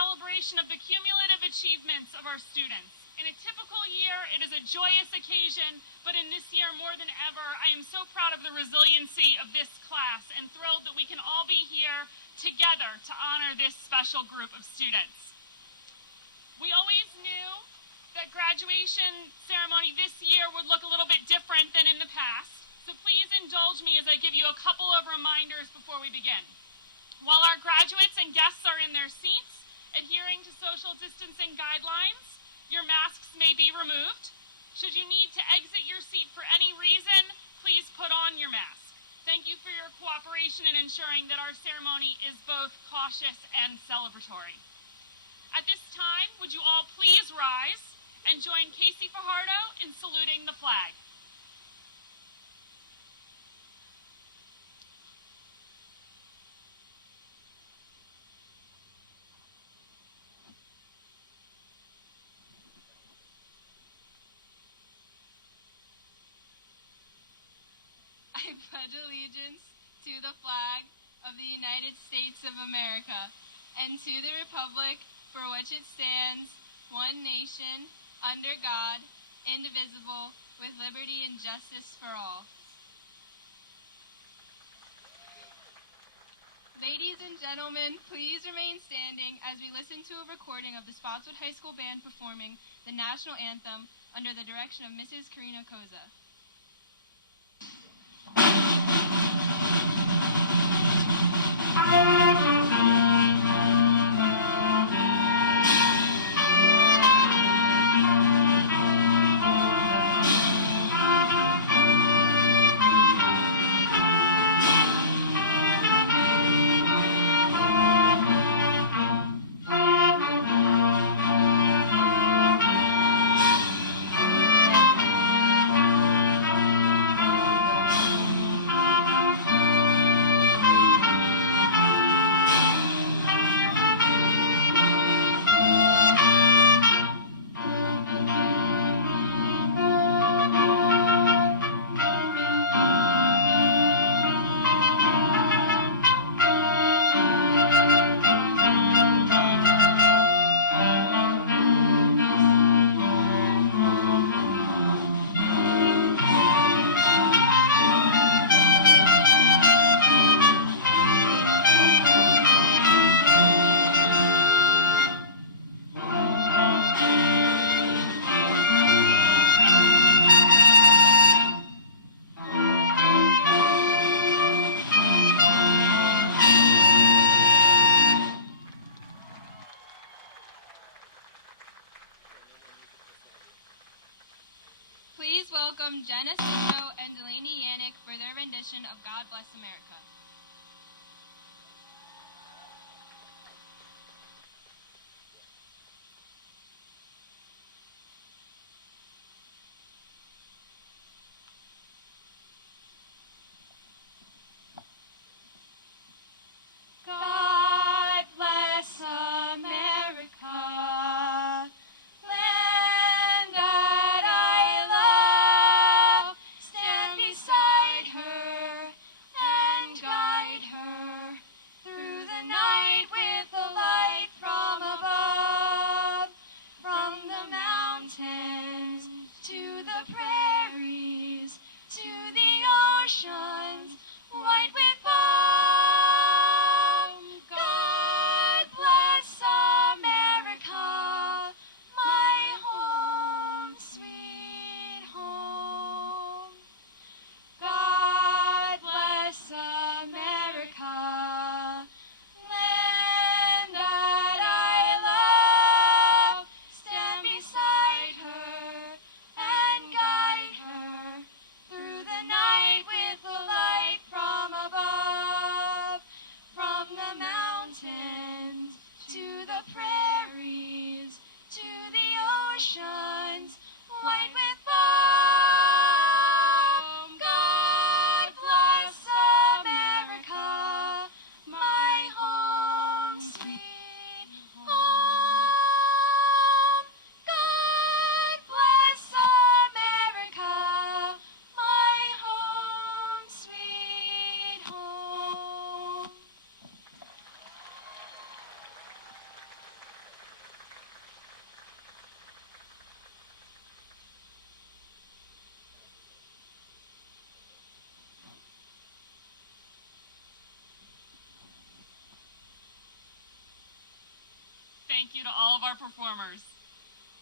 celebration of the cumulative achievements of our students. In a typical year, it is a joyous occasion, but in this year more than ever, I am so proud of the resiliency of this class and thrilled that we can all be here together to honor this special group of students. We always knew that graduation ceremony this year would look a little bit different than in the past, so please indulge me as I give you a couple of reminders before we begin. While our graduates and guests are in their seats, adhering to social distancing guidelines, your masks may be removed. Should you need to exit your seat for any reason, please put on your mask. Thank you for your cooperation in ensuring that our ceremony is both cautious and celebratory. At this time, would you all please rise and join Casey Fajardo in saluting the flag. I pledge allegiance to the flag of the United States of America and to the republic for which it stands, one nation, under God, indivisible, with liberty and justice for all. Ladies and gentlemen, please remain standing as we listen to a recording of the Spotswood High School Band performing the national anthem under the direction of Mrs. Karina Koza. Please welcome Jenna Sino and Delaney Yannick for their rendition of God Bless America. God bless America, land that I love. Stand beside her and guide her through the night with a light from above. From the mountains to the prairies to the oceans white with foam. God bless America. thank you to all of our performers.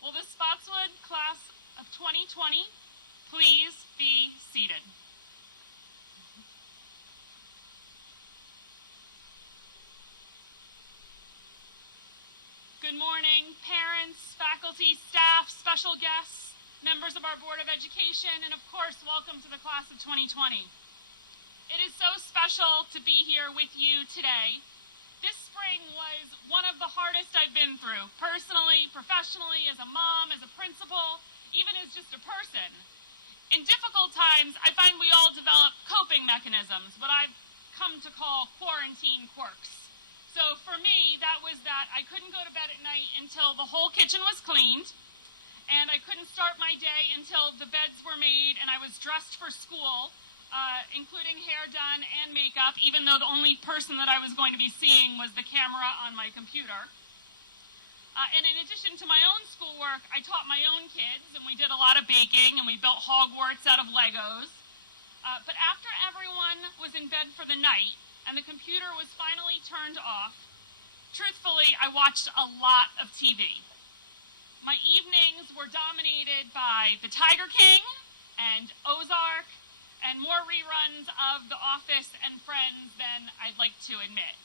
Will the Spotswood class of 2020 please be seated? Good morning, parents, faculty, staff, special guests, members of our Board of Education, and of course, welcome to the class of 2020. It is so special to be here with you today. This spring was one of the hardest I've been through, personally, professionally, as a mom, as a principal, even as just a person. In difficult times, I find we all develop coping mechanisms, what I've come to call quarantine quirks. So for me, that was that I couldn't go to bed at night until the whole kitchen was cleaned, and I couldn't start my day until the beds were made and I was dressed for school, including hair done and makeup, even though the only person that I was going to be seeing was the camera on my computer. And in addition to my own schoolwork, I taught my own kids, and we did a lot of baking, and we built Hogwarts out of Legos. But after everyone was in bed for the night, and the computer was finally turned off, truthfully, I watched a lot of TV. My evenings were dominated by The Tiger King and Ozark, and more reruns of The Office and Friends than I'd like to admit.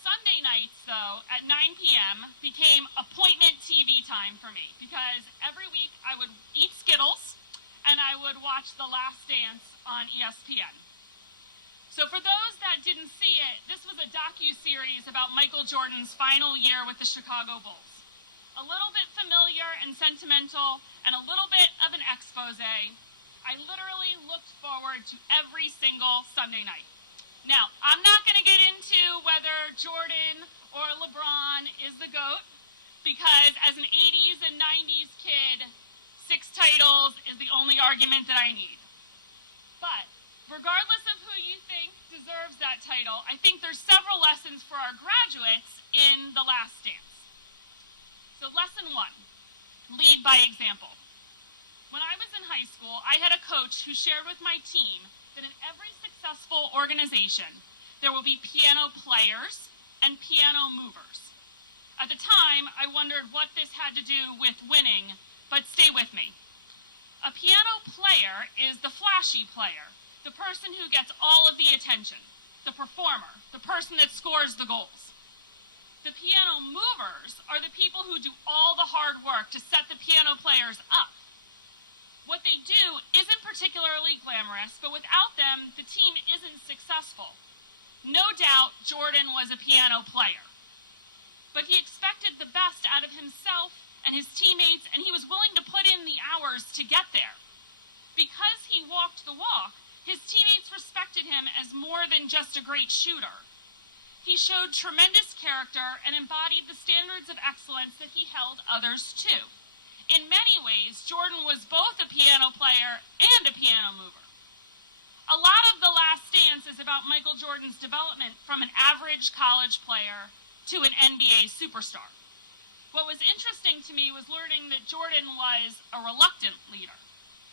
Sunday nights, though, at 9 p.m. became appointment TV time for me, because every week I would eat Skittles and I would watch The Last Dance on ESPN. So for those that didn't see it, this was a docu-series about Michael Jordan's final year with the Chicago Bulls. A little bit familiar and sentimental, and a little bit of an expose. I literally looked forward to every single Sunday night. Now, I'm not going to get into whether Jordan or LeBron is the GOAT, because as an 80s and 90s kid, 6 titles is the only argument that I need. But regardless of who you think deserves that title, I think there's several lessons for our graduates in The Last Dance. So lesson 1, lead by example. When I was in high school, I had a coach who shared with my team that in every successful organization, there will be piano players and piano movers. At the time, I wondered what this had to do with winning, but stay with me. A piano player is the flashy player, the person who gets all of the attention, the performer, the person that scores the goals. The piano movers are the people who do all the hard work to set the piano players up. What they do isn't particularly glamorous, but without them, the team isn't successful. No doubt Jordan was a piano player, but he expected the best out of himself and his teammates, and he was willing to put in the hours to get there. Because he walked the walk, his teammates respected him as more than just a great shooter. He showed tremendous character and embodied the standards of excellence that he held others to. In many ways, Jordan was both a piano player and a piano mover. A lot of The Last Dance is about Michael Jordan's development from an average college player to an NBA superstar. What was interesting to me was learning that Jordan was a reluctant leader.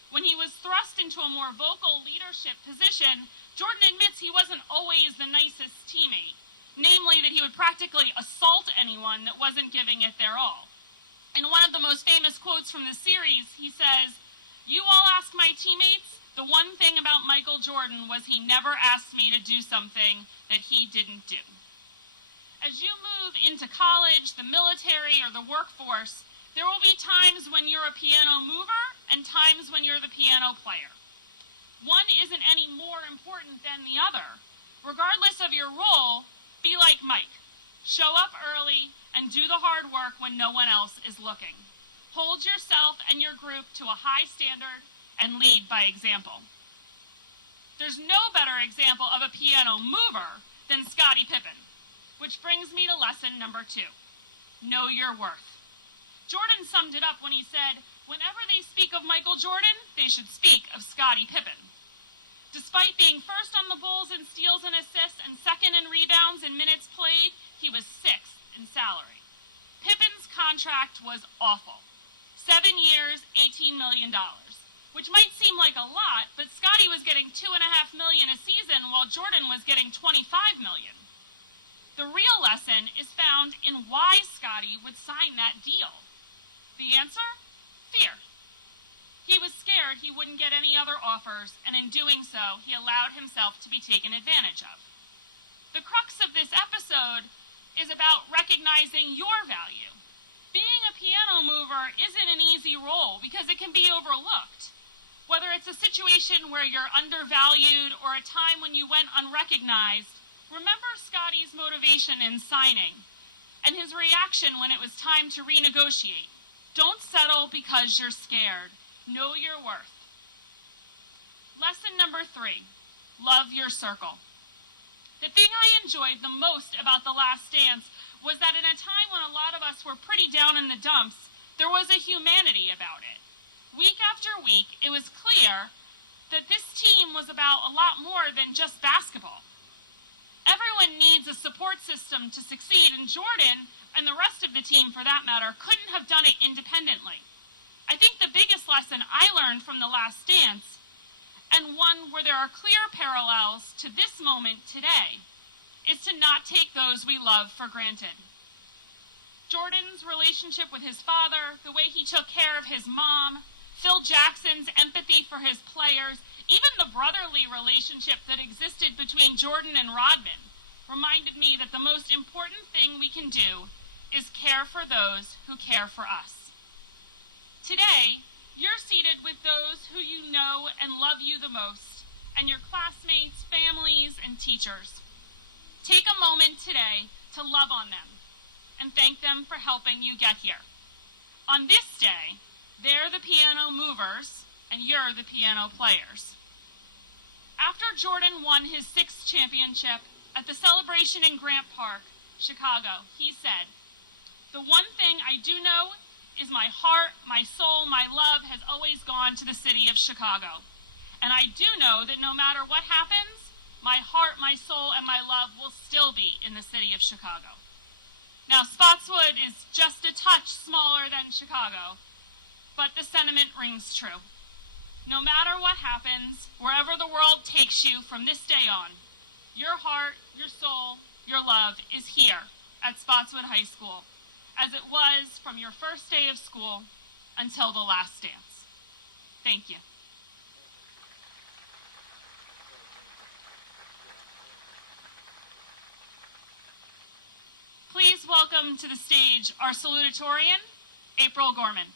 When he was thrust into a more vocal leadership position, Jordan admits he wasn't always the nicest teammate, namely that he would practically assault anyone that wasn't giving it their all. In one of the most famous quotes from the series, he says, "You all ask my teammates, the one thing about Michael Jordan was he never asked me to do something that he didn't do." As you move into college, the military, or the workforce, there will be times when you're a piano mover and times when you're the piano player. One isn't any more important than the other. Regardless of your role, be like Mike. Show up early and do the hard work when no one else is looking. Hold yourself and your group to a high standard and lead by example. There's no better example of a piano mover than Scottie Pippen, which brings me to lesson number 2. Know your worth. Jordan summed it up when he said, whenever they speak of Michael Jordan, they should speak of Scottie Pippen. Despite being first on the Bulls in steals and assists and second in rebounds and minutes played, he was 6th in salary. Pippen's contract was awful. 7 years, $18 million, which might seem like a lot, but Scottie was getting $2.5 million a season while Jordan was getting $25 million. The real lesson is found in why Scotty would sign that deal. The answer? Fear. He was scared he wouldn't get any other offers, and in doing so, he allowed himself to be taken advantage of. The crux of this episode is about recognizing your value. Being a piano mover isn't an easy role because it can be overlooked. Whether it's a situation where you're undervalued or a time when you went unrecognized, remember Scotty's motivation in signing and his reaction when it was time to renegotiate. Don't settle because you're scared. Know your worth. Lesson number 3, love your circle. The thing I enjoyed the most about The Last Dance was that in a time when a lot of us were pretty down in the dumps, there was a humanity about it. Week after week, it was clear that this team was about a lot more than just basketball. Everyone needs a support system to succeed, and Jordan, and the rest of the team for that matter, couldn't have done it independently. I think the biggest lesson I learned from The Last Dance, and one where there are clear parallels to this moment today, is to not take those we love for granted. Jordan's relationship with his father, the way he took care of his mom, Phil Jackson's empathy for his players, even the brotherly relationship that existed between Jordan and Rodman, reminded me that the most important thing we can do is care for those who care for us. Today, you're seated with those who you know and love you the most, and your classmates, families, and teachers. Take a moment today to love on them and thank them for helping you get here. On this day, they're the piano movers, and you're the piano players. After Jordan won his 6th championship at the celebration in Grant Park, Chicago, he said, "The one thing I do know is my heart, my soul, my love has always gone to the city of Chicago. And I do know that no matter what happens, my heart, my soul, and my love will still be in the city of Chicago." Now, Spotswood is just a touch smaller than Chicago, but the sentiment rings true. No matter what happens, wherever the world takes you from this day on, your heart, your soul, your love is here at Spotswood High School, as it was from your first day of school until the last dance. Thank you. Please welcome to the stage our salutatorian, April Gorman.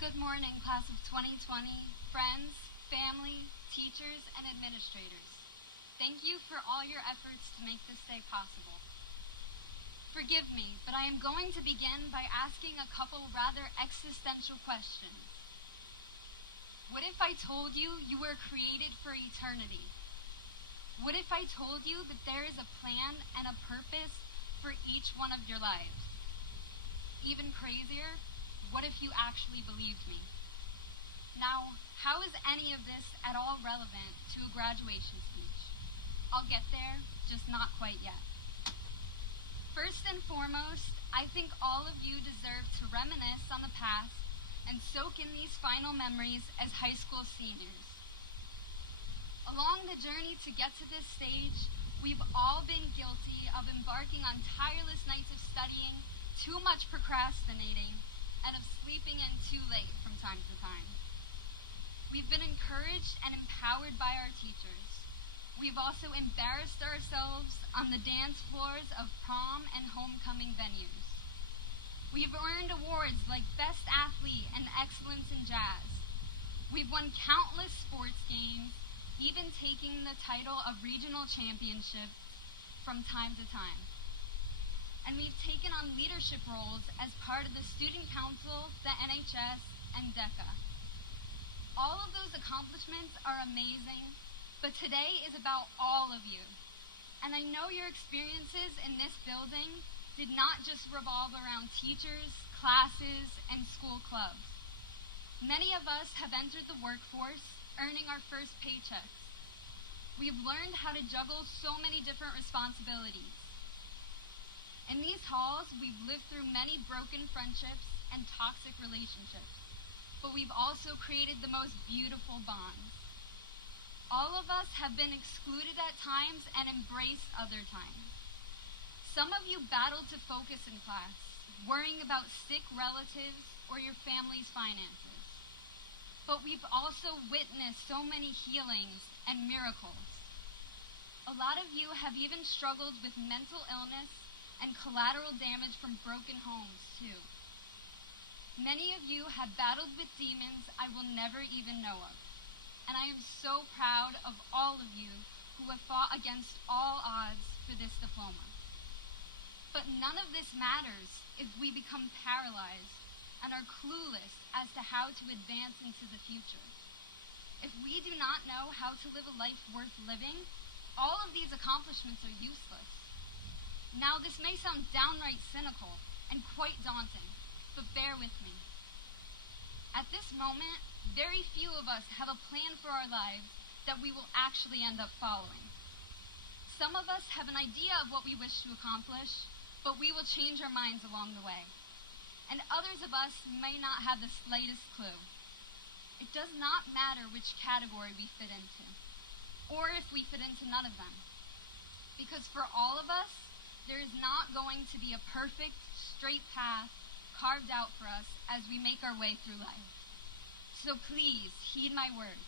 Good morning, class of 2020, friends, family, teachers, and administrators. Thank you for all your efforts to make this day possible. Forgive me, but I am going to begin by asking a couple rather existential questions. What if I told you you were created for eternity? What if I told you that there is a plan and a purpose for each one of your lives? Even crazier, what if you actually believed me? Now, how is any of this at all relevant to a graduation speech? I'll get there, just not quite yet. First and foremost, I think all of you deserve to reminisce on the past and soak in these final memories as high school seniors. Along the journey to get to this stage, we've all been guilty of embarking on tireless nights of studying, too much procrastinating, and of sleeping in too late from time to time. We've been encouraged and empowered by our teachers. We've also embarrassed ourselves on the dance floors of prom and homecoming venues. We've earned awards like Best Athlete and Excellence in Jazz. We've won countless sports games, even taking the title of regional championship from time to time. And we've taken on leadership roles as part of the Student Council, the NHS, and DECA. All of those accomplishments are amazing, but today is about all of you. And I know your experiences in this building did not just revolve around teachers, classes, and school clubs. Many of us have entered the workforce, earning our first paychecks. We've learned how to juggle so many different responsibilities. In these halls, we've lived through many broken friendships and toxic relationships, but we've also created the most beautiful bonds. All of us have been excluded at times and embraced other times. Some of you battled to focus in class, worrying about sick relatives or your family's finances. But we've also witnessed so many healings and miracles. A lot of you have even struggled with mental illness and collateral damage from broken homes, too. Many of you have battled with demons I will never even know of. And I am so proud of all of you who have fought against all odds for this diploma. But none of this matters if we become paralyzed and are clueless as to how to advance into the future. If we do not know how to live a life worth living, all of these accomplishments are useless. Now, this may sound downright cynical and quite daunting, but bear with me. At this moment, very few of us have a plan for our lives that we will actually end up following. Some of us have an idea of what we wish to accomplish, but we will change our minds along the way. And others of us may not have the slightest clue. It does not matter which category we fit into, or if we fit into none of them. Because for all of us, there is not going to be a perfect, straight path carved out for us as we make our way through life. So please, heed my words.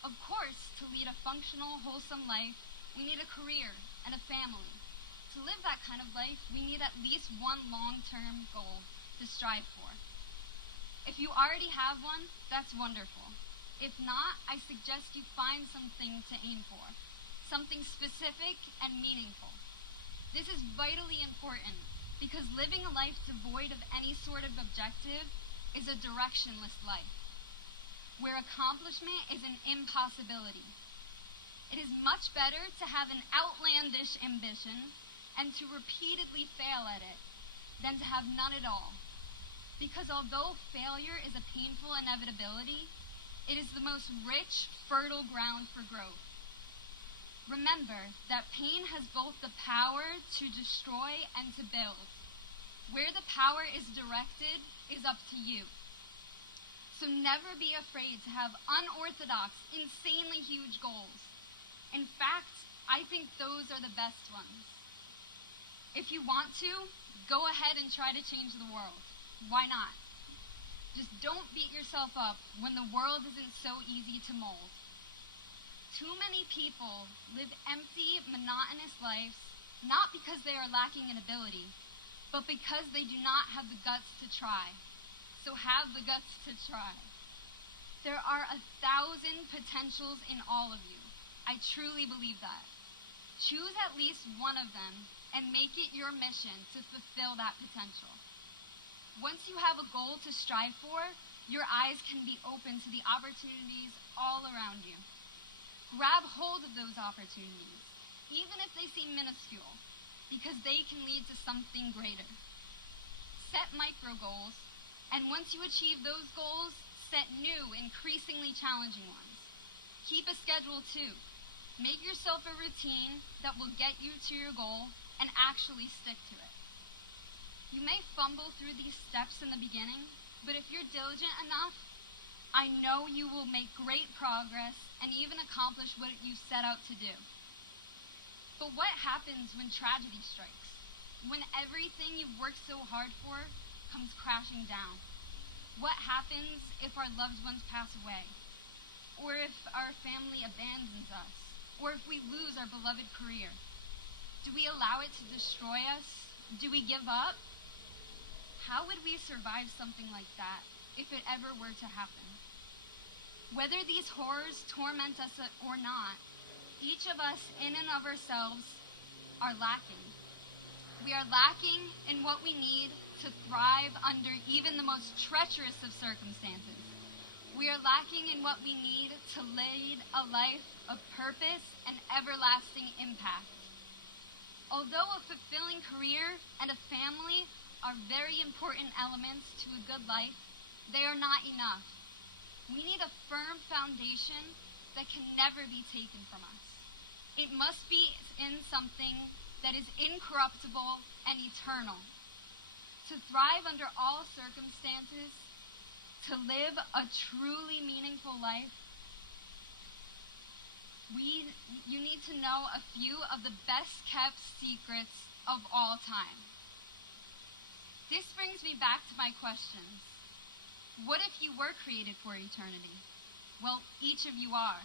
Of course, to lead a functional, wholesome life, we need a career and a family. To live that kind of life, we need at least one long-term goal to strive for. If you already have one, that's wonderful. If not, I suggest you find something to aim for, something specific and meaningful. This is vitally important because living a life devoid of any sort of objective is a directionless life, where accomplishment is an impossibility. It is much better to have an outlandish ambition and to repeatedly fail at it than to have none at all. Because although failure is a painful inevitability, it is the most rich, fertile ground for growth. Remember that pain has both the power to destroy and to build. Where the power is directed is up to you. So never be afraid to have unorthodox, insanely huge goals. In fact, I think those are the best ones. If you want to, go ahead and try to change the world. Why not? Just don't beat yourself up when the world isn't so easy to mold. Too many people live empty, monotonous lives, not because they are lacking in ability, but because they do not have the guts to try. So have the guts to try. There are 1,000 potentials in all of you. I truly believe that. Choose at least one of them and make it your mission to fulfill that potential. Once you have a goal to strive for, your eyes can be open to the opportunities all around you. Grab hold of those opportunities, even if they seem minuscule, because they can lead to something greater. Set micro goals, and once you achieve those goals, set new, increasingly challenging ones. Keep a schedule too. Make yourself a routine that will get you to your goal and actually stick to it. You may fumble through these steps in the beginning, but if you're diligent enough, I know you will make great progress and even accomplish what you set out to do. But what happens when tragedy strikes? When everything you've worked so hard for comes crashing down? What happens if our loved ones pass away? Or if our family abandons us? Or if we lose our beloved career? Do we allow it to destroy us? Do we give up? How would we survive something like that if it ever were to happen? Whether these horrors torment us or not, each of us in and of ourselves are lacking. We are lacking in what we need to thrive under even the most treacherous of circumstances. We are lacking in what we need to lead a life of purpose and everlasting impact. Although a fulfilling career and a family are very important elements to a good life, they are not enough. We need a firm foundation that can never be taken from us. It must be in something that is incorruptible and eternal. To thrive under all circumstances, to live a truly meaningful life, you need to know a few of the best kept secrets of all time. This brings me back to my questions. What if you were created for eternity? Well, each of you are.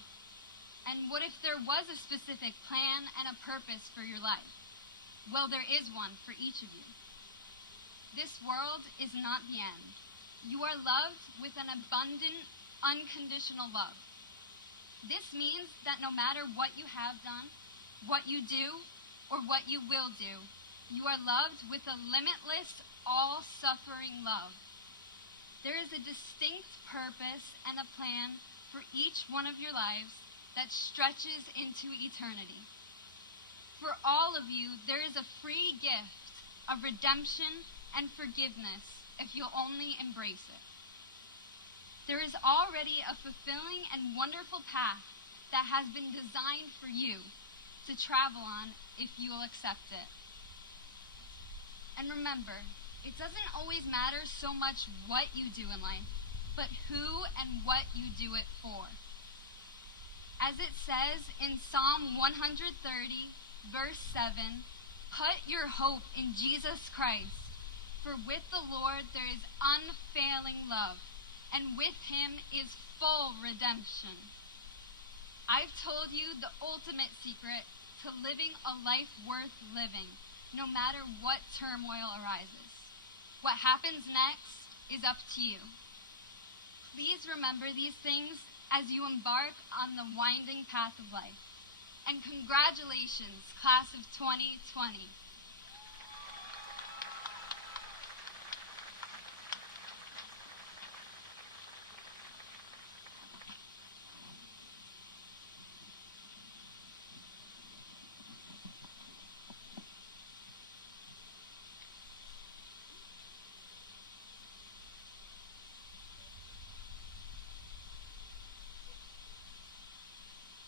And what if there was a specific plan and a purpose for your life? Well, there is one for each of you. This world is not the end. You are loved with an abundant, unconditional love. This means that no matter what you have done, what you do, or what you will do, you are loved with a limitless, all-suffering love. There is a distinct purpose and a plan for each one of your lives that stretches into eternity. For all of you, there is a free gift of redemption and forgiveness if you'll only embrace it. There is already a fulfilling and wonderful path that has been designed for you to travel on if you will accept it. And remember, it doesn't always matter so much what you do in life, but who and what you do it for. As it says in Psalm 130, verse 7, put your hope in Jesus Christ, for with the Lord there is unfailing love, and with him is full redemption. I've told you the ultimate secret to living a life worth living, no matter what turmoil arises. What happens next is up to you. Please remember these things as you embark on the winding path of life. And congratulations, class of 2020.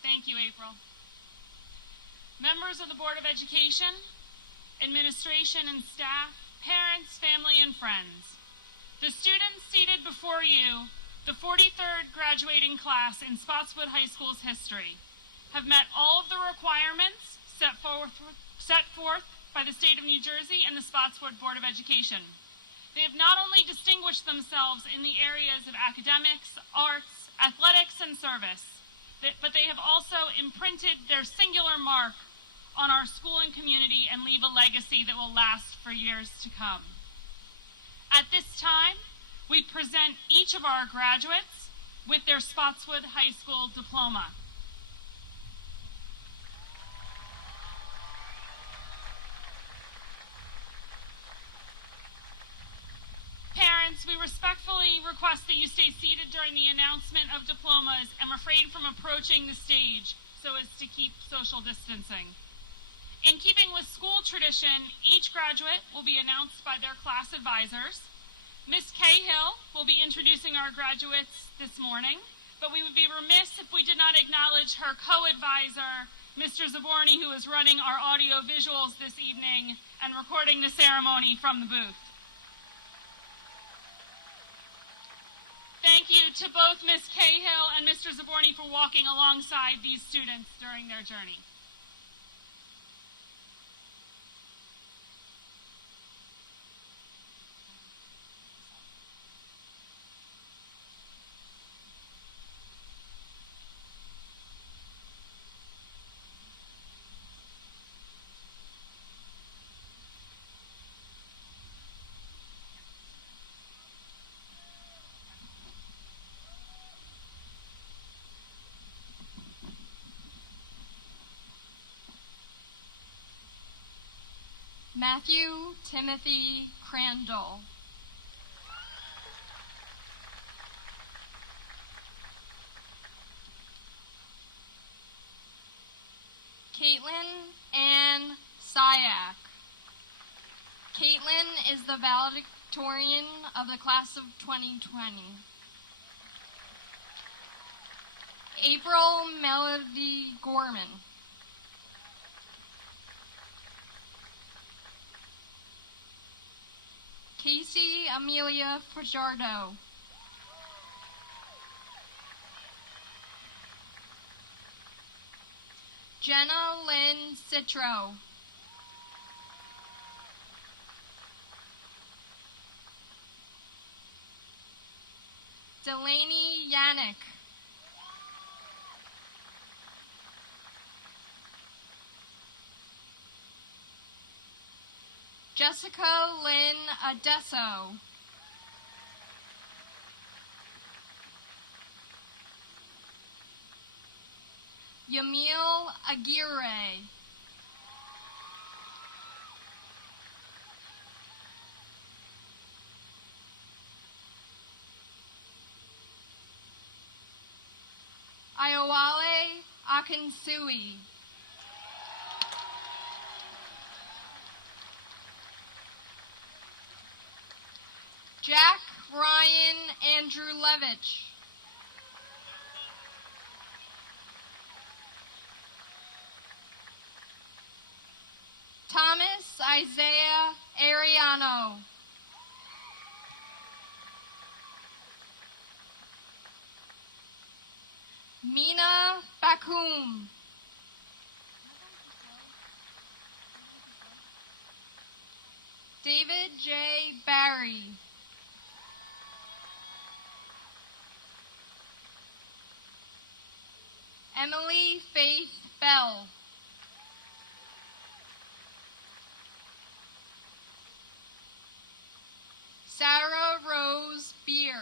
Thank you, April. Members of the Board of Education, administration and staff, parents, family, and friends. The students seated before you, the 43rd graduating class in Spotswood High School's history, have met all of the requirements set forth by the state of New Jersey and the Spotswood Board of Education. They have not only distinguished themselves in the areas of academics, arts, athletics, and service, but they have also imprinted their singular mark on our school and community and leave a legacy that will last for years to come. At this time, we present each of our graduates with their Spotswood High School diploma. Parents, we respectfully request that you stay seated during the announcement of diplomas and refrain from approaching the stage so as to keep social distancing. In keeping with school tradition, each graduate will be announced by their class advisors. Ms. Cahill will be introducing our graduates this morning, but we would be remiss if we did not acknowledge her co-advisor, Mr. Zaborny, who is running our audio visuals this evening and recording the ceremony from the booth. Thank you to both Ms. Cahill and Mr. Zaborny for walking alongside these students during their journey. Matthew Timothy Crandall. Caitlin Ann Syak. Caitlin is the valedictorian of the class of 2020. April Melody Gorman. Casey Amelia Fajardo. Jenna Lynn Citro. Delaney Yannick. Jessica Lynn Adesso. Yamil Aguirre. Ayowale Akinsui. Jack Ryan Andrew Levitch. Thomas Isaiah Ariano. Mina Bakum. David J. Barry. Emily Faith Bell. Sarah Rose Beer.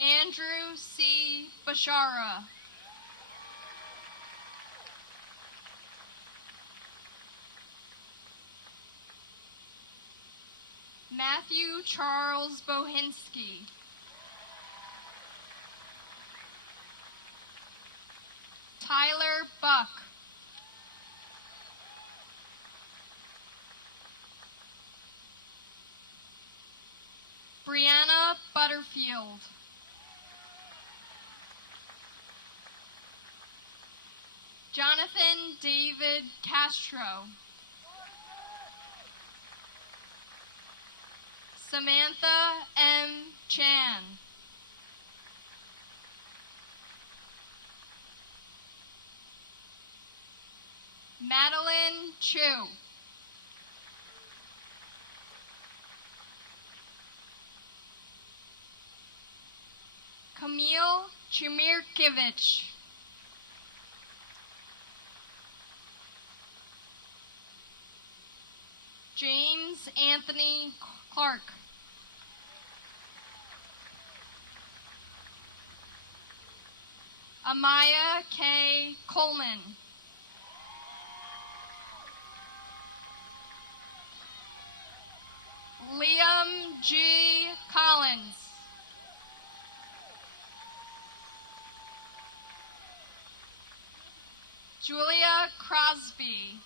Andrew C. Bashara. Matthew Charles Bohinski. Tyler Buck. Brianna Butterfield. Jonathan David Castro. Samantha M. Chan. Madeline Chu. Camille Chimirkevich. James Anthony Clark. Amaya K. Coleman. Liam G. Collins. Julia Crosby.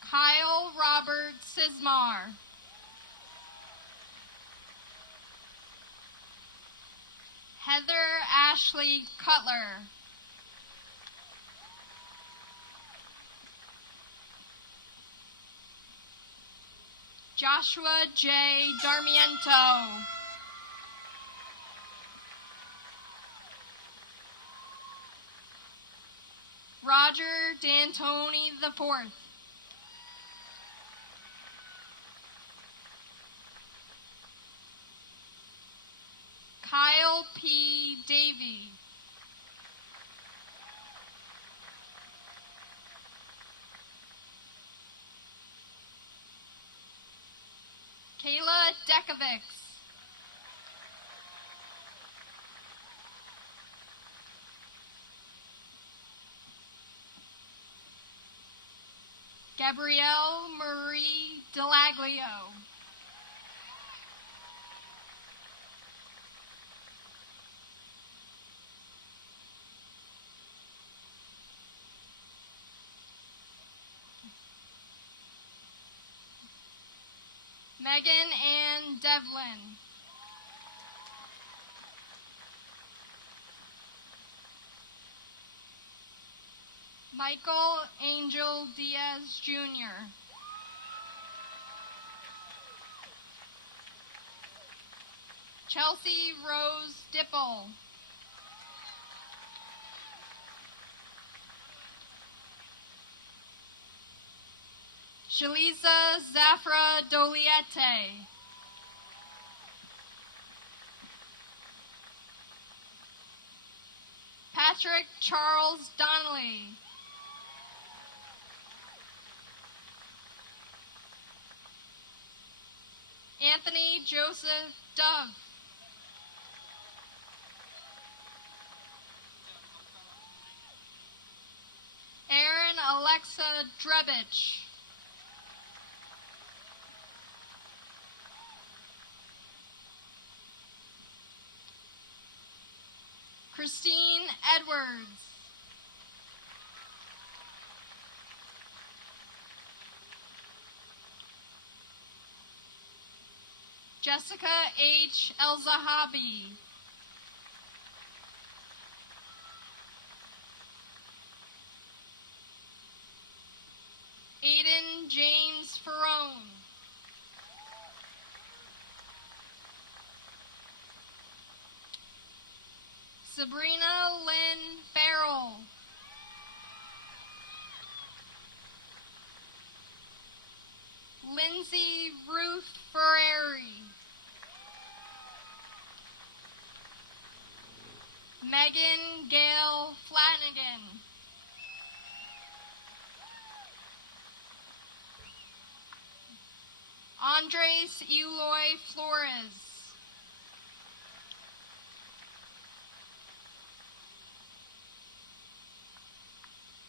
Kyle Robert Sismar. Heather Ashley Cutler. Joshua J. Darmiento. Roger D'Antoni IV. Kyle P. Davey. Kayla Dekovics. Gabrielle Marie Delaglio. Megan Ann Devlin. Michael Angel Diaz Jr. Chelsea Rose Dipple. Shalisa Zafra Doliete. Patrick Charles Donnelly. Anthony Joseph Dove. Aaron Alexa Drebich. Christine Edwards. Jessica H. Elzahabi. Aiden James Ferrone. Sabrina Lynn Farrell. Lindsay Ruth Ferrari. Megan Gail Flanagan. Andres Eloy Flores.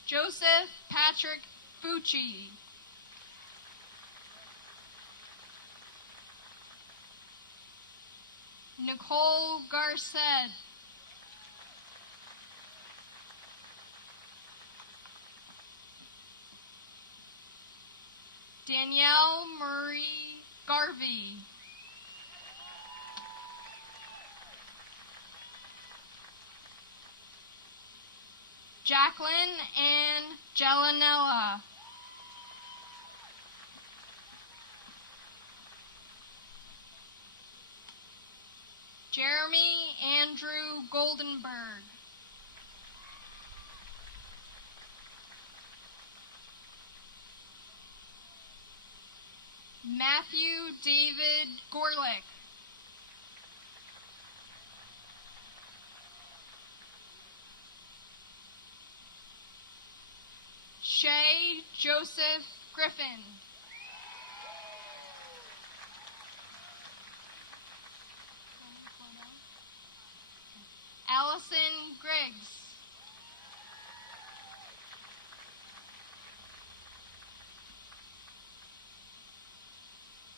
Joseph Patrick Fucci. Nicole Garcet. Danielle Marie Garvey. Jacqueline Ann Gelinella. Jeremy Andrew Goldenberg. Matthew David Gorlick. Shay Joseph Griffin. Allison Griggs.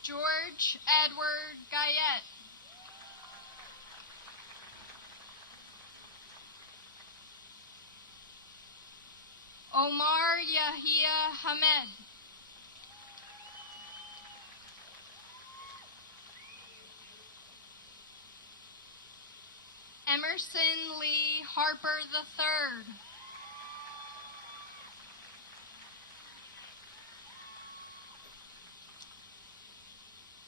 George Edward Guyette. Omar Yahia Hamed. Emerson Lee Harper III.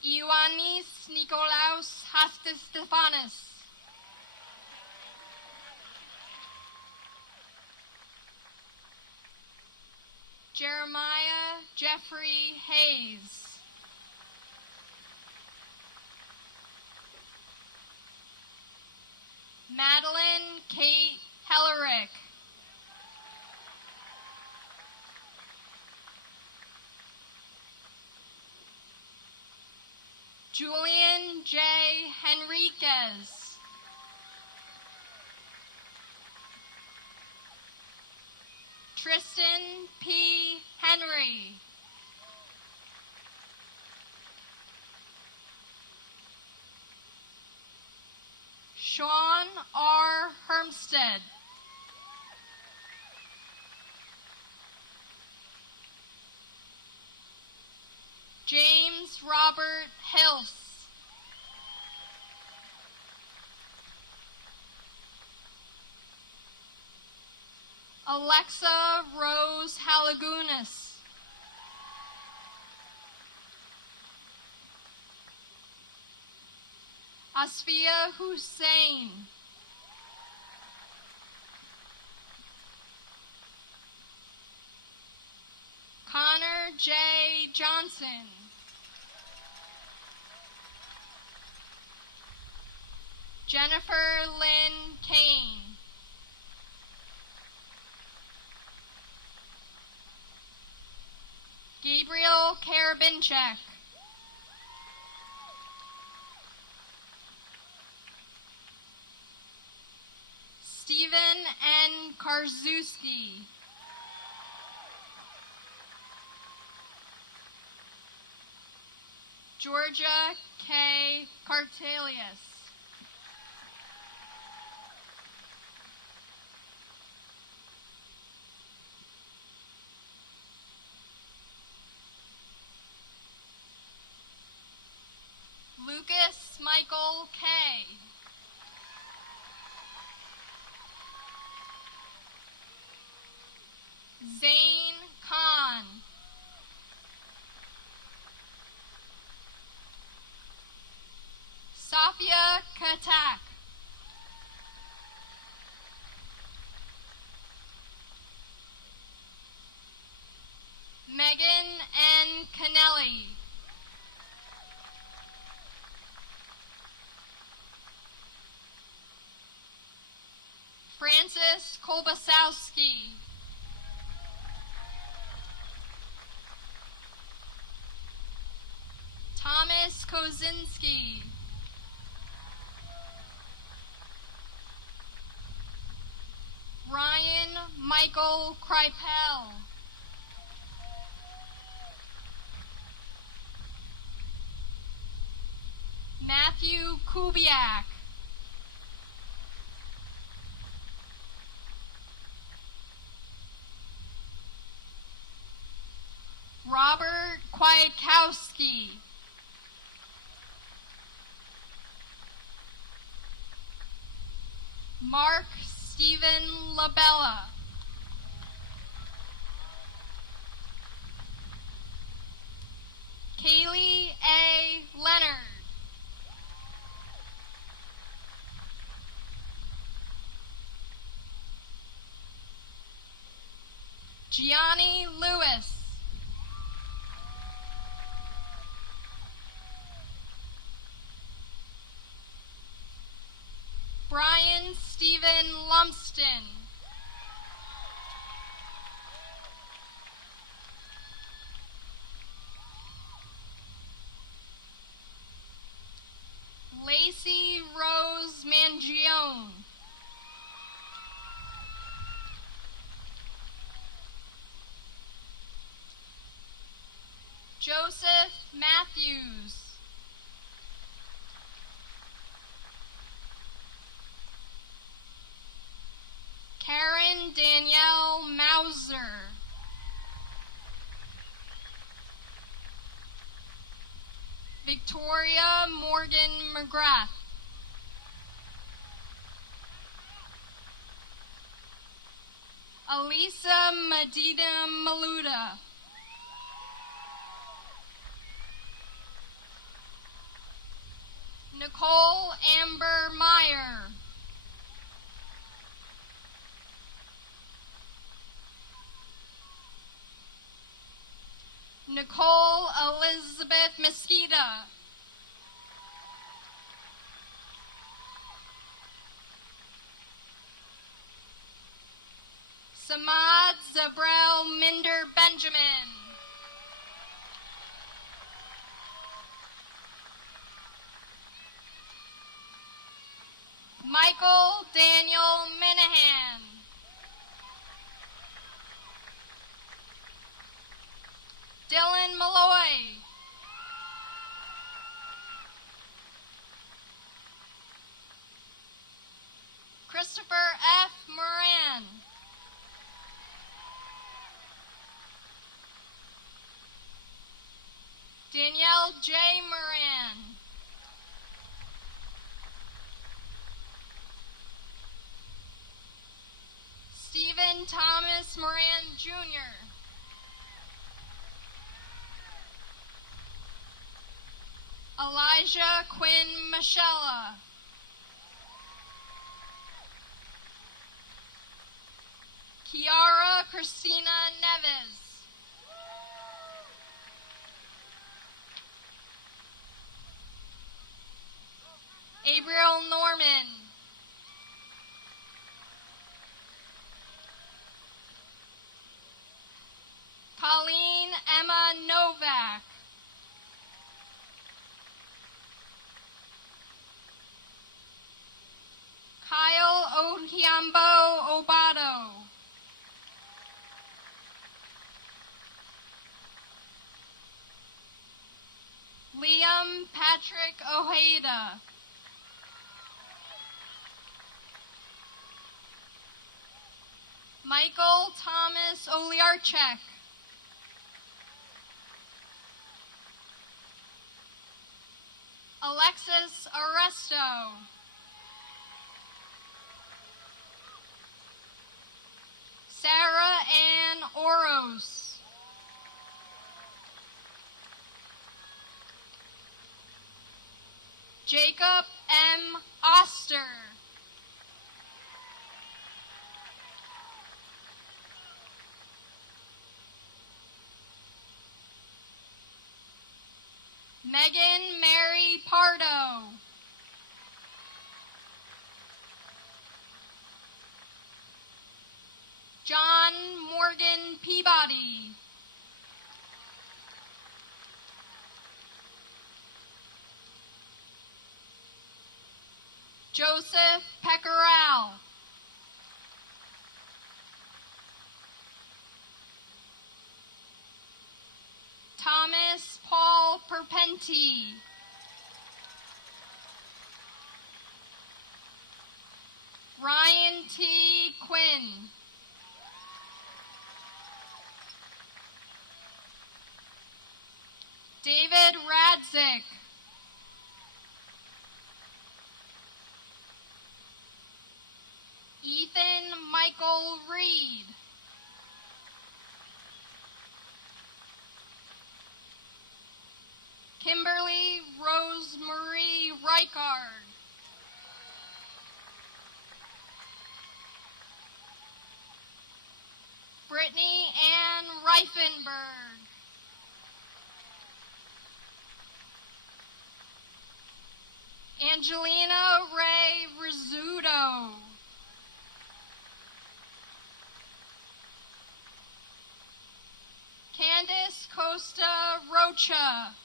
Ioannis Nikolaos Hastistefanis. Jeremiah Jeffrey Hayes. Madeline Kate Hellerick. Julian J. Henriquez. Tristan P. Henry. Sean R. Hermstead. James Robert Hills. Alexa Rose Halagunas. Asfia Hussein. Connor J. Johnson. Jennifer Lynn Kane. Gabriel Karabinchek. Stephen N. Karzewski. Georgia K. Cartelius. Lucas Michael K. Zane Khan. Safia Katak. Megan N. Kennelly. Francis Kolbasowski. Thomas Kozinski. Ryan Michael Kripel. Matthew Kubiak. Robert Kwiatkowski. Mark Stephen Labella. Kaylee A. Leonard. Gianni Lewis. Brian Stephen Lumsden. Lacey Rose Mangione. Joseph Matthews. Karen Danielle Mauser. Victoria Morgan McGrath. Elisa Medina Maluda. Nicole Amber Meyer. Nicole Elizabeth Mesquita. Samad Zabrel Minder Benjamin. Michael Daniel Minahan. Dylan Malloy. Christopher F. Moran. Danielle J. Moran. Stephen Thomas Moran, Jr. Elijah Quinn Michella. Kiara Christina Neves. Gabriel Norman. Colleen Emma Novak. Kyle Ohiambo Obado. Liam Patrick Ojeda. Michael Thomas Oliarchek. Alexis Arresto. Sarah Ann Oros. Jacob M. Oster. Megan Mary Pardo. John Morgan Peabody. Joseph Peckerell. Thomas Paul Perpenti. Ryan T. Quinn. David Radzik. Ethan Michael Reed. Kimberly Rosemarie Reichard. Brittany Ann Reifenberg. Angelina Ray Rizzuto. Candice Costa Rocha.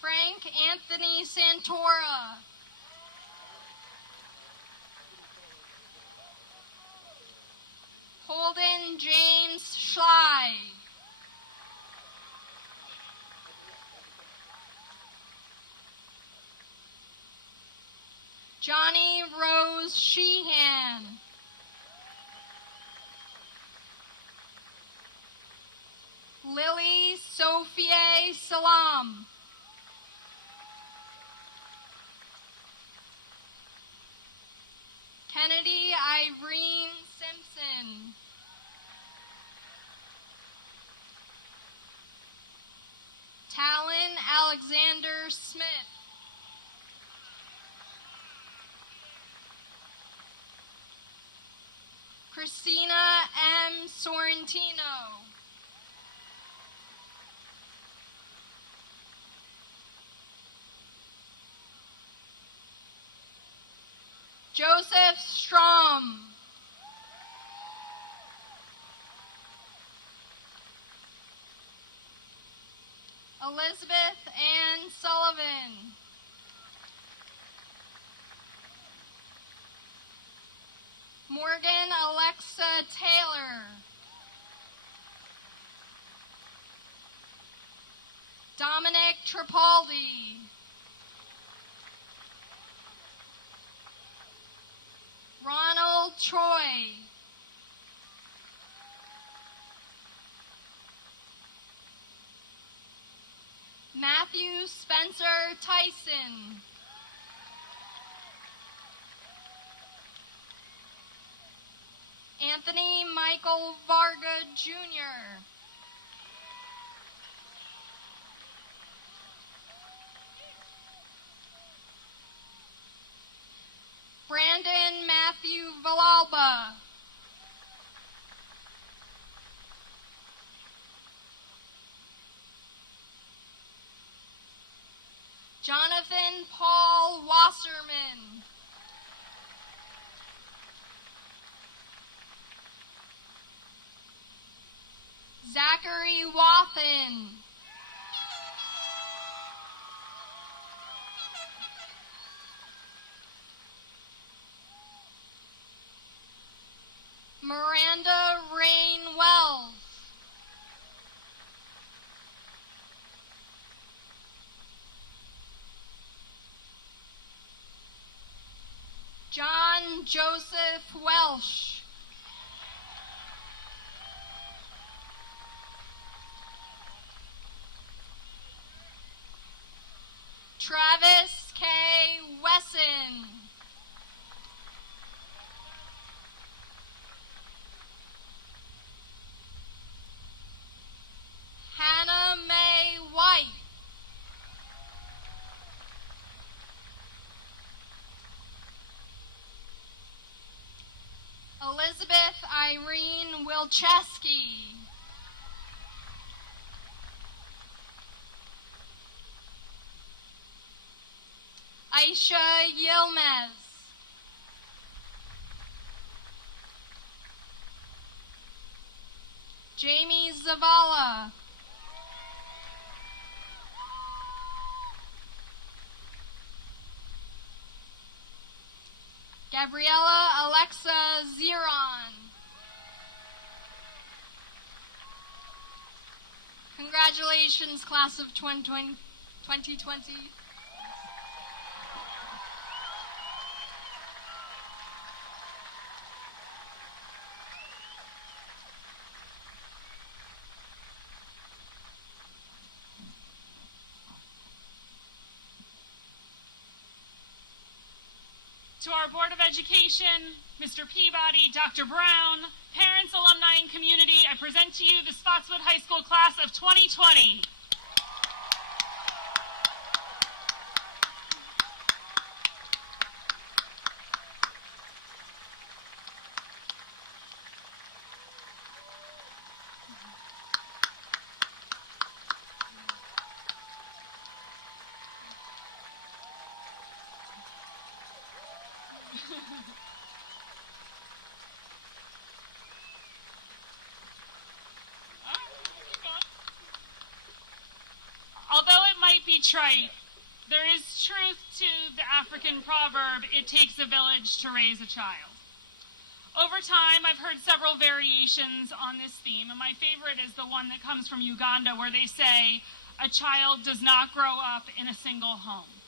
Frank Anthony Santora. Holden James Schley. Johnny Rose Sheehan. Lily Sophie Salam. Kennedy Irene Simpson. Talon Alexander Smith. Christina M. Sorrentino. Joseph Strom. Elizabeth Ann Sullivan. Morgan Alexa Taylor. Dominic Tripaldi. Ronald Troy. Matthew Spencer Tyson. Anthony Michael Varga, Jr. Brandon Matthew Villalba. Jonathan Paul Wasserman. Zachary Wathen. Miranda Rain Wells. John Joseph Welsh. Travis K. Wesson. Hannah Mae White. Elizabeth Irene Wilczewski. Aisha Yilmaz. Jamie Zavala. Gabriella Alexa Zeron. Congratulations, class of 2020. To our Board of Education, Mr. Peabody, Dr. Brown, parents, alumni, and community, I present to you the Spotswood High School class of 2020. Although it might be trite, there is truth to the African proverb, "It takes a village to raise a child." Over time, I've heard several variations on this theme, and my favorite is the one that comes from Uganda, where they say, "A child does not grow up in a single home."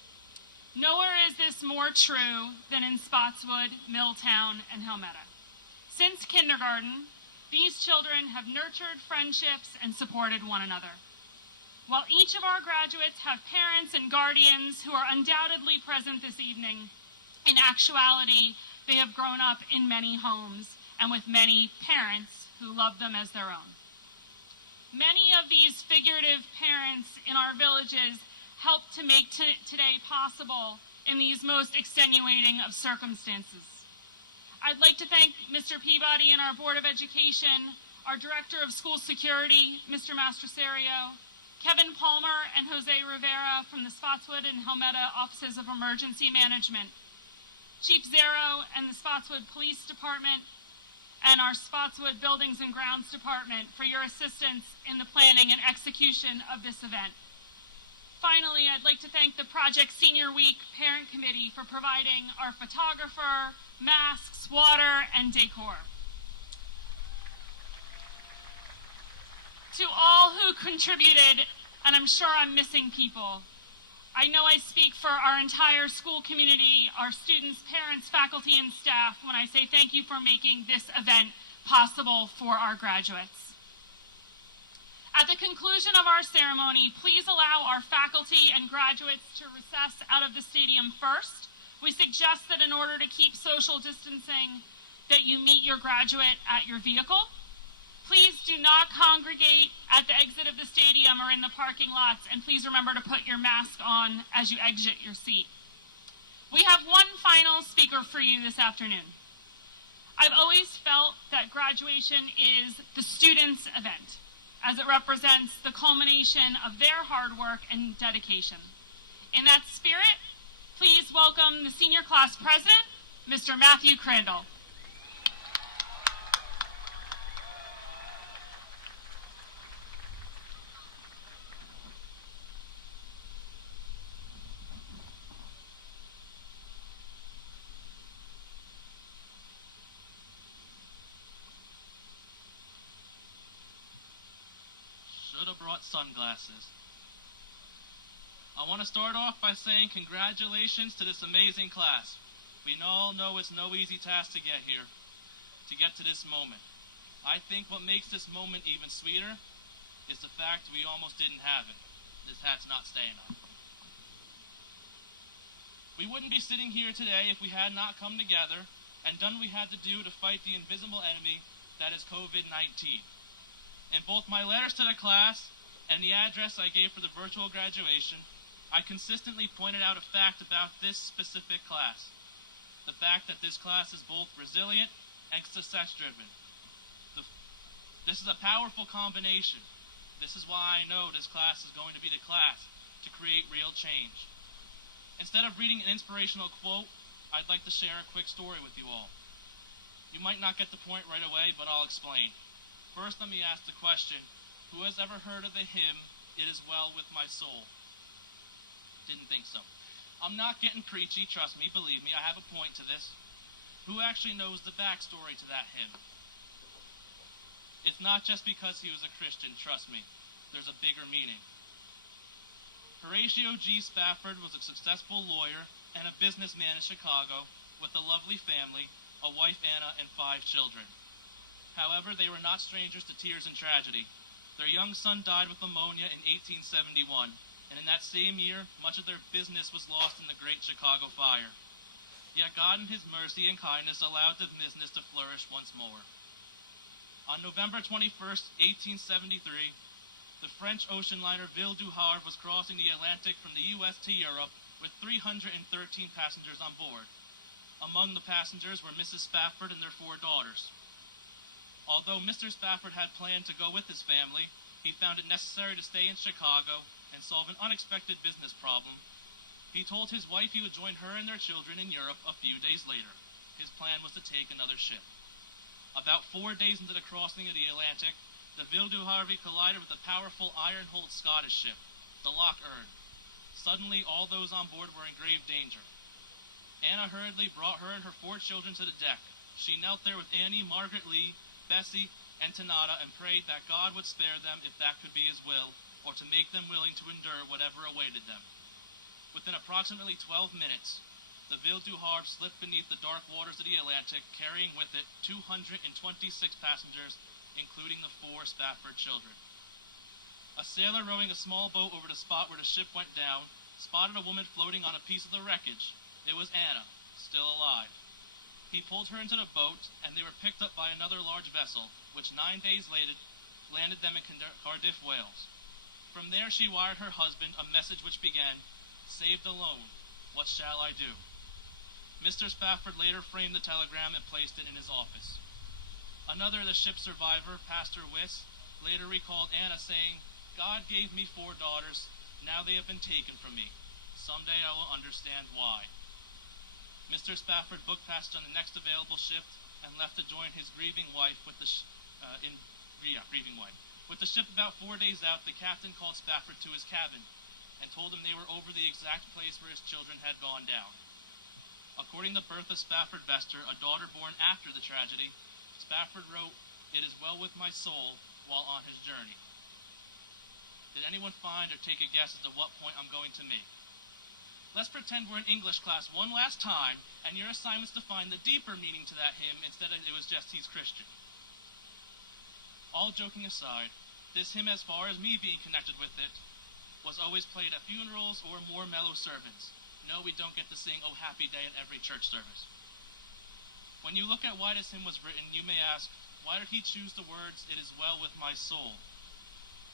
Nowhere is this more true than in Spotswood, Milltown, and Helmetta. Since kindergarten, these children have nurtured friendships and supported one another. While each of our graduates have parents and guardians who are undoubtedly present this evening, in actuality, they have grown up in many homes and with many parents who love them as their own. Many of these figurative parents in our villages help to make today possible in these most extenuating of circumstances. I'd like to thank Mr. Peabody and our Board of Education, our Director of School Security, Mr. Mastroserio, Kevin Palmer and Jose Rivera from the Spotswood and Helmetta Offices of Emergency Management, Chief Zero and the Spotswood Police Department, and our Spotswood Buildings and Grounds Department for your assistance in the planning and execution of this event. Finally, I'd like to thank the Project Senior Week Parent Committee for providing our photographer, masks, water, and decor. To all who contributed, and I'm sure I'm missing people, I know I speak for our entire school community, our students, parents, faculty, and staff when I say thank you for making this event possible for our graduates. At the conclusion of our ceremony, please allow our faculty and graduates to recess out of the stadium first. We suggest that in order to keep social distancing, that you meet your graduate at your vehicle. Please do not congregate at the exit of the stadium or in the parking lots, and please remember to put your mask on as you exit your seat. We have one final speaker for you this afternoon. I've always felt that graduation is the students' event, as it represents the culmination of their hard work and dedication. In that spirit, please welcome the senior class president, Mr. Matthew Crandall. Should have brought sunglasses. I want to start off by saying congratulations to this amazing class. We all know it's no easy task to get here, to get to this moment. I think what makes this moment even sweeter is the fact we almost didn't have it. This hat's not staying on. We wouldn't be sitting here today if we had not come together and done what we had to do to fight the invisible enemy that is COVID-19. In both my letters to the class and the address I gave for the virtual graduation, I consistently pointed out a fact about this specific class. The fact that this class is both resilient and success-driven. This is a powerful combination. This is why I know this class is going to be the class to create real change. Instead of reading an inspirational quote, I'd like to share a quick story with you all. You might not get the point right away, but I'll explain. First, let me ask the question, who has ever heard of the hymn, "It Is Well With My Soul"? Didn't think so. I'm not getting preachy, trust me, believe me, I have a point to this. Who actually knows the backstory to that hymn? It's not just because he was a Christian, trust me. There's a bigger meaning. Horatio G. Spafford was a successful lawyer and a businessman in Chicago with a lovely family, a wife Anna, and 5 children. However, they were not strangers to tears and tragedy. Their young son died with pneumonia in 1871, and in that same year, much of their business was lost in the Great Chicago Fire. Yet God in his mercy and kindness allowed the business to flourish once more. On November 21st, 1873, the French ocean liner Ville du Havre was crossing the Atlantic from the U.S. to Europe with 313 passengers on board. Among the passengers were Mrs. Spafford and their 4 daughters. Although Mr. Spafford had planned to go with his family, he found it necessary to stay in Chicago and solve an unexpected business problem. He told his wife he would join her and their children in Europe a few days later. His plan was to take another ship. About 4 days into the crossing of the Atlantic, the Ville du Havre collided with a powerful iron-hulled Scottish ship, the Loch Earn. Suddenly, all those on board were in grave danger. Anna hurriedly brought her and her 4 children to the deck. She knelt there with Annie, Margaret Lee, Bessie, and Tanada, and prayed that God would spare them if that could be his will, or to make them willing to endure whatever awaited them. Within approximately 12 minutes, the Ville du Havre slipped beneath the dark waters of the Atlantic, carrying with it 226 passengers, including the 4 Spafford children. A sailor rowing a small boat over the spot where the ship went down spotted a woman floating on a piece of the wreckage. It was Anna, still alive. He pulled her into the boat, and they were picked up by another large vessel, which 9 days later landed them in Cardiff, Wales. From there she wired her husband a message which began, "Saved alone, what shall I do?" Mr. Spafford later framed the telegram and placed it in his office. Another of the ship's survivor, Pastor Wiss, later recalled Anna saying, "God gave me 4 daughters, now they have been taken from me. Someday I will understand why." Mr. Spafford booked passage on the next available ship and left to join his grieving wife with the With the ship about 4 days out, the captain called Spafford to his cabin and told him they were over the exact place where his children had gone down. According to Bertha Spafford Vester, a daughter born after the tragedy, Spafford wrote, "It is well with my soul," while on his journey. Did anyone find or take a guess as to what point I'm going to make? Let's pretend we're in English class one last time, and your assignment's to find the deeper meaning to that hymn instead of it was just he's Christian. All joking aside, This hymn, as far as me being connected with it, was always played at funerals or more mellow sermons. No, we don't get to sing "Oh Happy Day" at every church service. When you look at why this hymn was written, you may ask, why did he choose the words, "It is well with my soul"?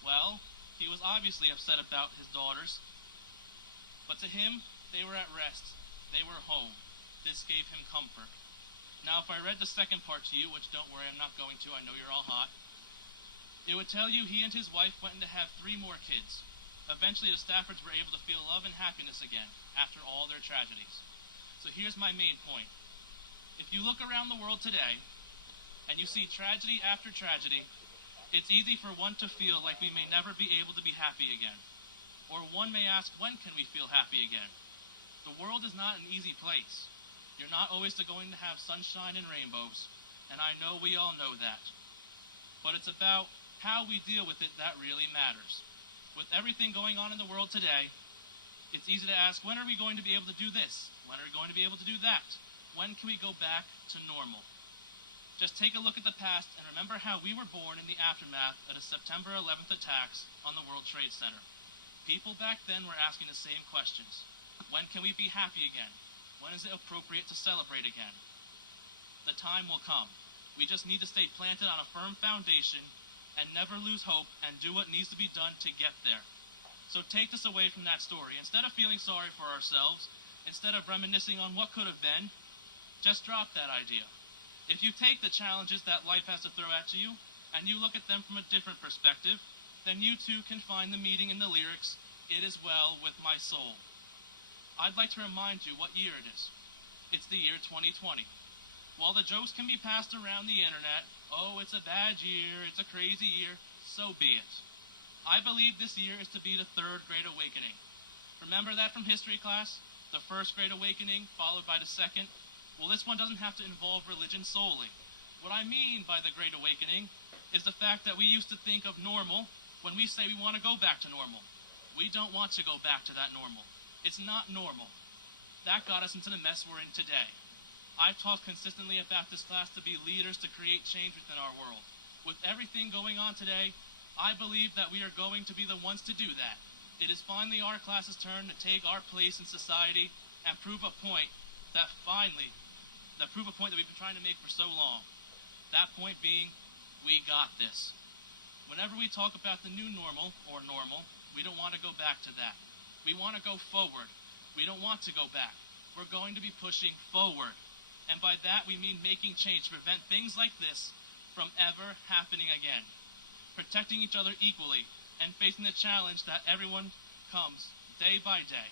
Well, he was obviously upset about his daughters, but to him, they were at rest. They were home. This gave him comfort. Now, if I read the second part to you, which don't worry, I'm not going to, I know you're all hot, it would tell you he and his wife went to have 3 more kids. Eventually, the Staffords were able to feel love and happiness again after all their tragedies. So here's my main point. If you look around the world today and you see tragedy after tragedy, it's easy for one to feel like we may never be able to be happy again. Or one may ask, when can we feel happy again? The world is not an easy place. You're not always going to have sunshine and rainbows, and I know we all know that. But it's about how we deal with it that really matters. With everything going on in the world today, it's easy to ask, when are we going to be able to do this? When are we going to be able to do that? When can we go back to normal? Just take a look at the past and remember how we were born in the aftermath of the September 11th attacks on the World Trade Center. People back then were asking the same questions. When can we be happy again? When is it appropriate to celebrate again? The time will come. We just need to stay planted on a firm foundation and never lose hope and do what needs to be done to get there. So take this away from that story. Instead of feeling sorry for ourselves, instead of reminiscing on what could have been, just drop that idea. If you take the challenges that life has to throw at you, and you look at them from a different perspective, then you too can find the meaning in the lyrics, "It is well with my soul." I'd like to remind you what year it is. It's the year 2020. While the jokes can be passed around the internet, oh, it's a bad year, it's a crazy year, so be it. I believe this year is to be the 3rd Great Awakening. Remember that from history class? The first Great Awakening, followed by the second? Well, this one doesn't have to involve religion solely. What I mean by the Great Awakening is the fact that we used to think of normal when we say we want to go back to normal. We don't want to go back to that normal. It's not normal. That got us into the mess we're in today. I've talked consistently about this class to be leaders to create change within our world. With everything going on today, I believe that we are going to be the ones to do that. It is finally our class's turn to take our place in society and prove a point that we've been trying to make for so long. That point being, we got this. Whenever we talk about the new normal, or normal, we don't want to go back to that. We want to go forward. We don't want to go back. We're going to be pushing forward. And by that we mean making change to prevent things like this from ever happening again. Protecting each other equally and facing the challenge that everyone comes day by day.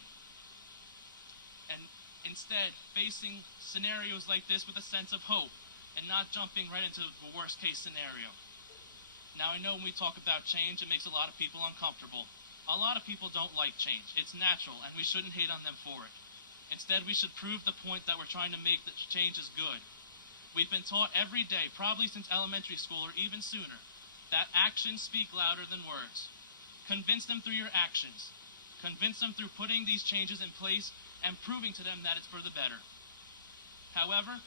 And instead, facing scenarios like this with a sense of hope and not jumping right into the worst case scenario. Now, I know when we talk about change, it makes a lot of people uncomfortable. A lot of people don't like change. It's natural, and we shouldn't hate on them for it. Instead, we should prove the point that we're trying to make, that change is good. We've been taught every day, probably since elementary school or even sooner, that actions speak louder than words. Convince them through your actions. Convince them through putting these changes in place and proving to them that it's for the better. However,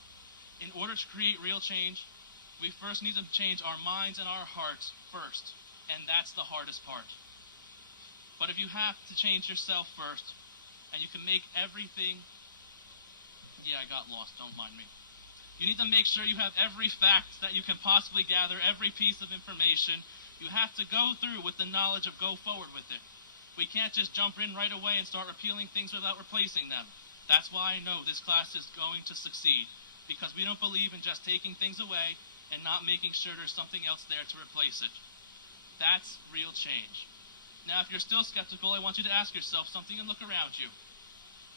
in order to create real change, we first need to change our minds and our hearts first, and that's the hardest part. But if you have to change yourself first, and you can make everything... Yeah, I got lost, don't mind me. You need to make sure you have every fact that you can possibly gather, every piece of information. You have to go through with the knowledge of go forward with it. We can't just jump in right away and start repealing things without replacing them. That's why I know this class is going to succeed, because we don't believe in just taking things away and not making sure there's something else there to replace it. That's real change. Now, if you're still skeptical, I want you to ask yourself something and look around you.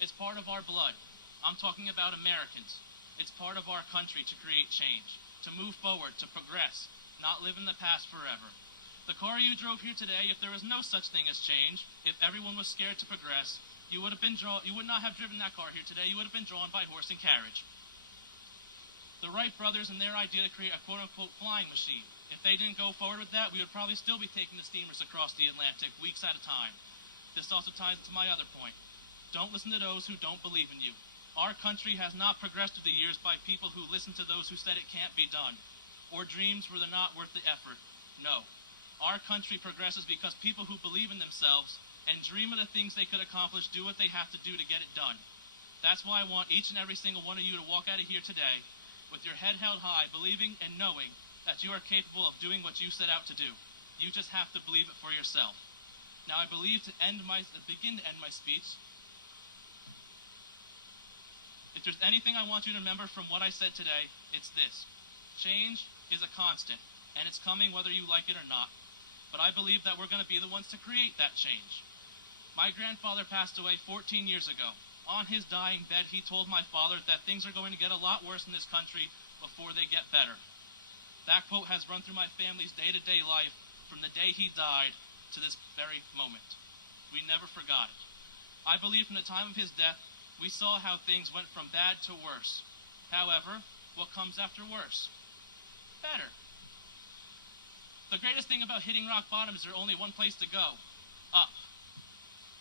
It's part of our blood. I'm talking about Americans. It's part of our country to create change, to move forward, to progress, not live in the past forever. The car you drove here today, if there was no such thing as change, if everyone was scared to progress, you would not have driven that car here today. You would have been drawn by horse and carriage. The Wright brothers and their idea to create a quote-unquote flying machine. If they didn't go forward with that, we would probably still be taking the steamers across the Atlantic weeks at a time. This also ties to my other point. Don't listen to those who don't believe in you. Our country has not progressed through the years by people who listen to those who said it can't be done, or dreams were not worth the effort. No. Our country progresses because people who believe in themselves and dream of the things they could accomplish do what they have to do to get it done. That's why I want each and every single one of you to walk out of here today with your head held high, believing and knowing that you are capable of doing what you set out to do. You just have to believe it for yourself. Now, I believe to begin to end my speech, if there's anything I want you to remember from what I said today, it's this. Change is a constant, and it's coming whether you like it or not. But I believe that we're going to be the ones to create that change. My grandfather passed away 14 years ago. On his dying bed, he told my father that things are going to get a lot worse in this country before they get better. That quote has run through my family's day-to-day life from the day he died to this very moment. We never forgot it. I believe from the time of his death, we saw how things went from bad to worse. However, what comes after worse? Better. The greatest thing about hitting rock bottom is there's only one place to go. Up.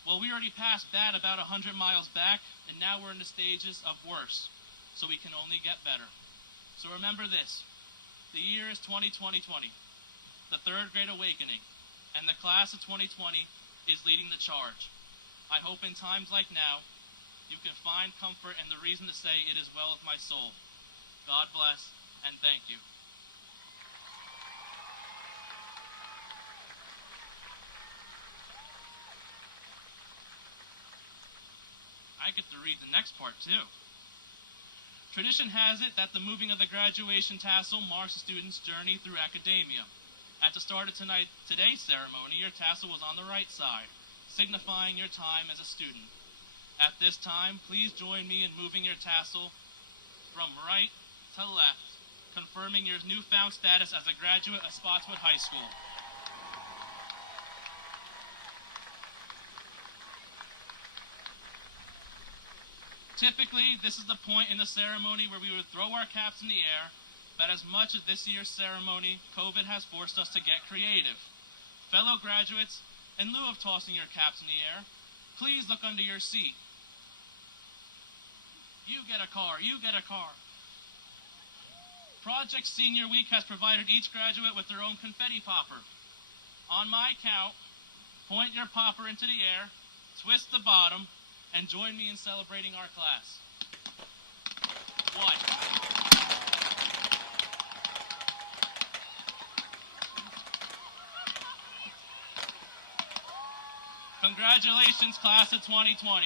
Well, we already passed bad about 100 miles back, and now we're in the stages of worse. So we can only get better. So remember this. The year is 2020, the third great awakening, and the class of 2020 is leading the charge. I hope in times like now, you can find comfort and the reason to say it is well with my soul. God bless, and thank you. I get to read the next part too. Tradition has it that the moving of the graduation tassel marks a student's journey through academia. At the start of today's ceremony, your tassel was on the right side, signifying your time as a student. At this time, please join me in moving your tassel from right to left, confirming your newfound status as a graduate of Spotswood High School. Typically, this is the point in the ceremony where we would throw our caps in the air, but as much as this year's ceremony, COVID has forced us to get creative. Fellow graduates, in lieu of tossing your caps in the air, please look under your seat. You get a car, you get a car. Project Senior Week has provided each graduate with their own confetti popper. On my count, point your popper into the air, twist the bottom, and join me in celebrating our class. 1. Congratulations, class of 2020.